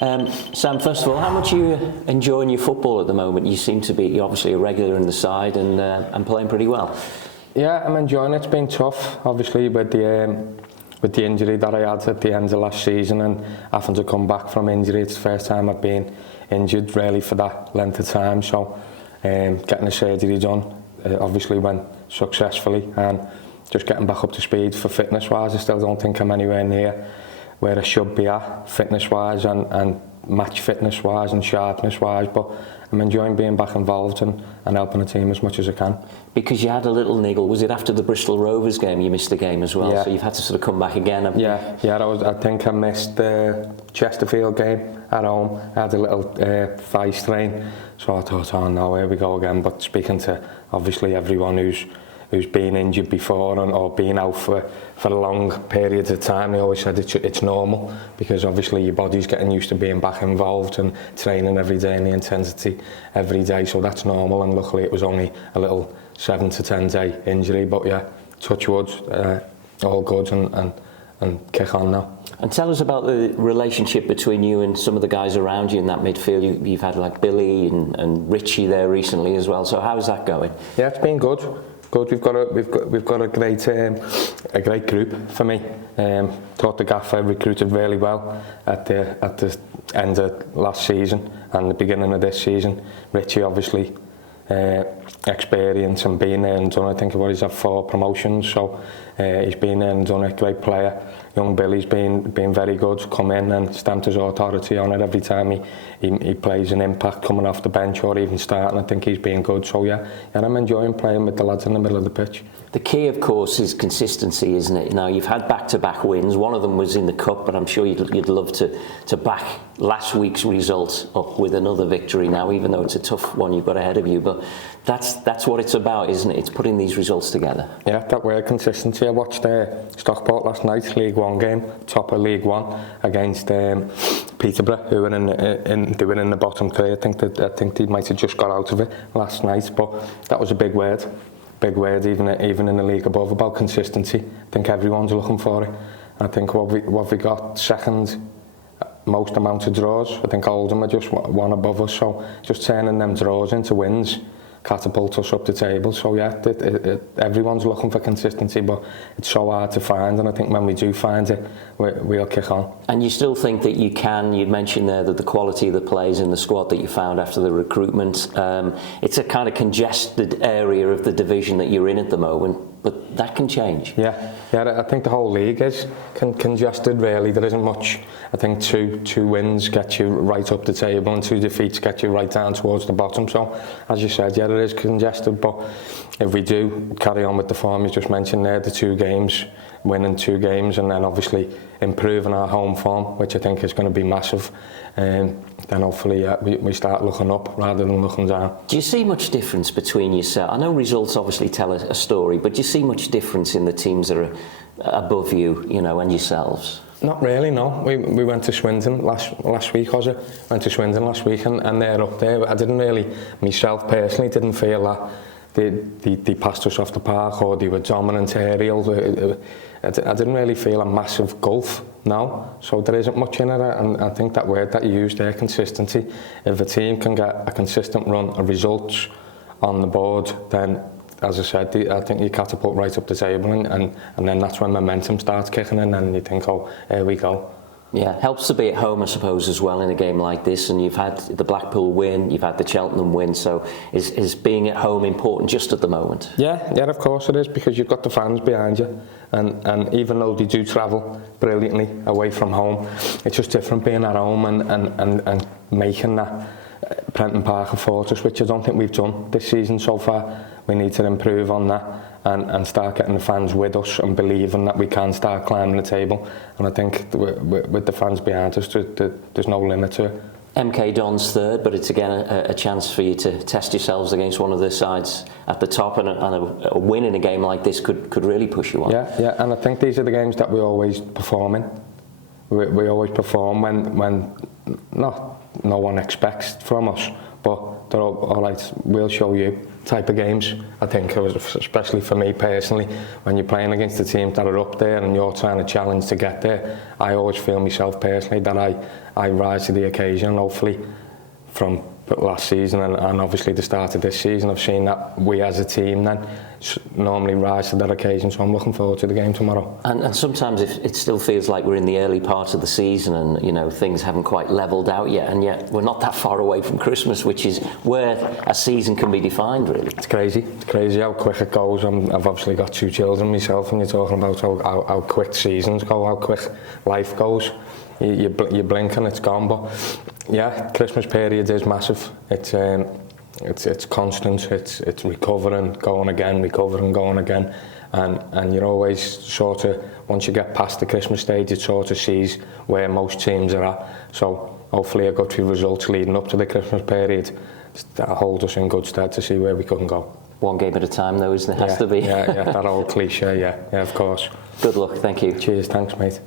Sam, first of all, how much are you enjoying your football at the moment? You seem to be obviously a regular in the side and playing pretty well. Yeah, I'm enjoying it. It's been tough, obviously, with the injury that I had at the end of last season and having to come back from injury. It's the first time I've been injured really for that length of time. So getting the surgery done obviously went successfully, and just getting back up to speed for fitness-wise. I still don't think I'm anywhere near where I should be at fitness-wise and match fitness-wise and sharpness-wise, but I'm enjoying being back involved and helping the team as much as I can. Because you had a little niggle, was it after the Bristol Rovers game you missed the game as well? Yeah. So you've had to sort of come back again. I think I missed the Chesterfield game at home. I had a little thigh strain, so I thought, oh no, here we go again. But speaking to obviously everyone who's been injured before or been out for long periods of time, they always said it's normal, because obviously your body's getting used to being back involved and training every day and the intensity every day, so that's normal. And luckily it was only a little 7 to 10 day injury, but yeah, touch wood, all good and kick on now. And tell us about the relationship between you and some of the guys around you in that midfield. You've had like Billy and Richie there recently as well, so how's that going? Yeah, it's been good. We've got a great group for me. Thought the gaffer recruited really well at the end of last season and the beginning of this season. Richie obviously experience and been there and done. I think he's had 4 promotions, so he's been there and done it. Great player. Young Billy's been very good. Come in and stamped his authority on it every time he plays an impact coming off the bench or even starting. I think he's been good. So yeah, and I'm enjoying playing with the lads in the middle of the pitch. The key, of course, is consistency, isn't it? Now, you've had back-to-back wins. One of them was in the Cup, but I'm sure you'd love to back last week's result up with another victory now, even though it's a tough one you've got ahead of you. But that's what it's about, isn't it? It's putting these results together. Yeah, that word consistency. I watched Stockport last night, League One game, top of League One against Peterborough, who were in the bottom 3. I think they might have just got out of it last night, but that was a big word. Big word, even in the league above, about consistency. I think everyone's looking for it. I think what we got second most amount of draws. I think Oldham are just one above us, so just turning them draws into wins catapult us up the table. So yeah, everyone's looking for consistency, but it's so hard to find, and I think when we do find it, we'll kick on. And you still think that you can? You mentioned there that the quality of the players in the squad that you found after the recruitment, it's a kind of congested area of the division that you're in at the moment, but that can change. Yeah, I think the whole league is congested really. There isn't much. I think two wins get you right up the table and 2 defeats get you right down towards the bottom. So as you said, yeah, it is congested, but if we do carry on with the form you just mentioned there, the 2 games, winning 2 games, and then obviously improving our home form, which I think is going to be massive, then hopefully we start looking up rather than looking down. Do you see much difference between yourself? I know results obviously tell a story, but do you see much difference in the teams that are above you, and yourselves? Not really, no. We went to Swindon last week, was it? Went to Swindon last week and they're up there. But I didn't really, myself personally, didn't feel that they passed us off the park or they were dominant aerial. I didn't really feel a massive gulf, no. So there isn't much in it, and I think that word that you used there, consistency, if a team can get a consistent run of results on the board, then as I said, I think you catapult right up the table, and then that's when momentum starts kicking in, and you think, oh, here we go. Yeah, helps to be at home, I suppose, as well in a game like this. And you've had the Blackpool win, you've had the Cheltenham win. So is being at home important just at the moment? Yeah, of course it is, because you've got the fans behind you, and even though they do travel brilliantly away from home, it's just different being at home and making that Prenton Park a fortress, which I don't think we've done this season so far. We need to improve on that and start getting the fans with us and believing that we can start climbing the table. And I think with the fans behind us, there's no limit to it. MK Don's third, but it's again a chance for you to test yourselves against one of the sides at the top, and a win in a game like this could really push you on. Yeah, and I think these are the games that we always perform in. We always perform when no one expects from us, but they're all right, we'll show you type of games. I think it was, especially for me personally, when you're playing against the teams that are up there and you're trying to challenge to get there, I always feel myself personally that I rise to the occasion. Hopefully from last season and obviously the start of this season, I've seen that we as a team then normally rise to that occasion, so I'm looking forward to the game tomorrow. And sometimes it still feels like we're in the early part of the season and, you know, things haven't quite levelled out yet, and yet we're not that far away from Christmas, which is where a season can be defined, really. It's crazy how quick it goes. I've obviously got 2 children myself, and you're talking about how quick seasons go, how quick life goes. You blink and it's gone. But yeah, Christmas period is massive. It's constant. It's recovering, going again, and you're always sort of, once you get past the Christmas stage, it sort of sees where most teams are at. So hopefully a good few results leading up to the Christmas period that hold us in good stead to see where we can go. One game at a time, though, isn't it? Has to be. Yeah, that old cliche. Yeah, of course. Good luck. Thank you. Cheers. Thanks, mate.